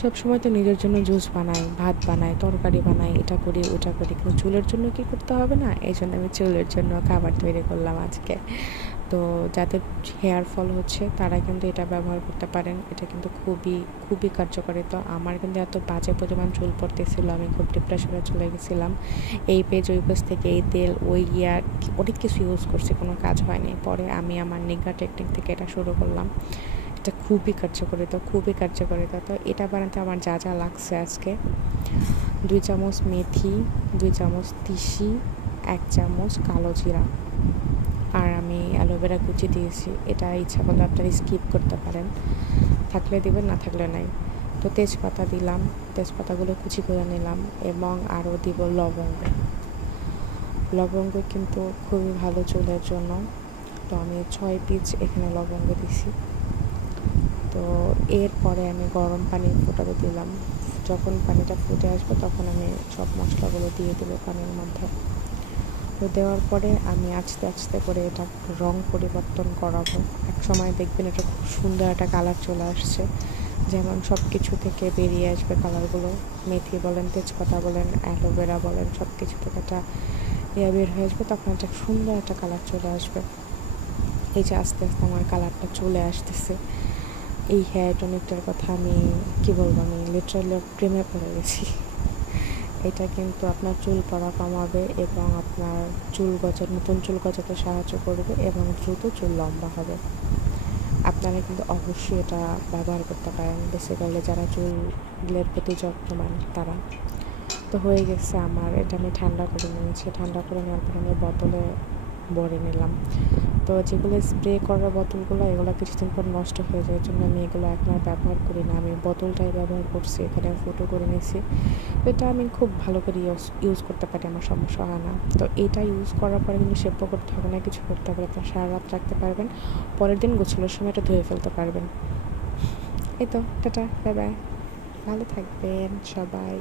সবসময় তো নিজের জন্য জুস বানাই, ভাত বানাই, তরকারি বানাই, এটা করি ওটা করি, কিন্তু চুলের জন্য কি করতে হবে না? এই জন্য আমি চুলের জন্য খাবার তৈরি করলাম আজকে। তো যাদের হেয়ার ফল হচ্ছে তারা কিন্তু এটা ব্যবহার করতে পারেন। এটা কিন্তু খুবই খুবই কার্যকরী। তো আমার কিন্তু এত বাজে পরিমাণ চুল পড়তেছিল, আমি খুব ডিপ্রেশনে চলে গেছিলাম। এই পেজ ওই পেজ থেকে এই তেল ওই ইয়ার অনেক কিছু ইউজ করছি, কোনো কাজ হয়নি। পরে আমি আমার নিগা টেকনিক থেকে এটা শুরু করলাম। এটা খুবই কার্যকারিতা, খুবই কার্যকারিতা। তো এটা বানাতে আমার যা যা লাগছে আজকে: 2 চামচ মেথি, 2 চামচ তিসি, 1 চামচ কালো জিরা, আর আমি অ্যালোভেরা কুচি দিয়েছি। এটা ইচ্ছা করলে আপনারা স্কিপ করতে পারেন, থাকলে দিবেন, না থাকলে নাই। তো তেজপাতা দিলাম, তেজপাতাগুলো কুচি করে নিলাম, এবং আরও দিব লবঙ্গ। লবঙ্গ কিন্তু খুবই ভালো চুলের জন্য। তো আমি 6 পিস এখানে লবঙ্গ দিছি। তো এরপরে আমি গরম পানি ফোটাতে দিলাম। যখন পানিটা ফুটে আসবে তখন আমি সব মশলাগুলো দিয়ে দেবো পানির মধ্যে। তো দেওয়ার পরে আমি আস্তে আস্তে করে এটা রং পরিবর্তন করাবো। এক সময় দেখবেন এটা খুব সুন্দর একটা কালার চলে আসছে, যেমন সব কিছু থেকে বেরিয়ে আসবে কালারগুলো। মেথি বলেন, তেজপাতা বলেন, অ্যালোভেরা বলেন, সব কিছু থেকে একটা বের হয়ে আসবে, তখন একটা সুন্দর একটা কালার চলে আসবে। এই যে আস্তে আস্তে আমার কালারটা চলে আসতেছে। এই হেয়ার টনিকটার কথা আমি কী বলবো, আমি লিটারালি প্রেমে পড়ে গেছি। এটা কিন্তু আপনার চুল পড়া কমাবে এবং আপনার নতুন চুল গজাতে সাহায্য করবে এবং দ্রুত চুল লম্বা হবে। আপনারা কিন্তু অবশ্যই এটা ব্যবহার করতে পারেন, বেসিক্যালি যারা চুলের প্রতি যত্নবান তারা। তো হয়ে গেছে আমার, এটা আমি ঠান্ডা করে নিয়েছি। ঠান্ডা করে নেওয়ার পর আমি বোতলে ভরে নিলাম। তো যেগুলো স্প্রে করার বোতলগুলো, এগুলো কিছুদিন পর নষ্ট হয়ে যায়, জন্য আমি এগুলো এখন আর ব্যবহার করি না। আমি বোতলটাই ব্যবহার করছি, এখানে ফটো করে নিয়েছি। তো এটা আমি খুব ভালো করে ইউজ করতে পারি, আমার সমস্যা হয় না। তো এটা ইউজ করার পরে কিন্তু শ্যাম্পু করতে হবে না, কিছু করতে হবে, আপনার সারা রাত রাখতে পারবেন, পরের দিন গোসলের সময় এটা ধুয়ে ফেলতে পারবেন। এই তো, টাটা, বাই বাই, ভালো থাকবেন সবাই।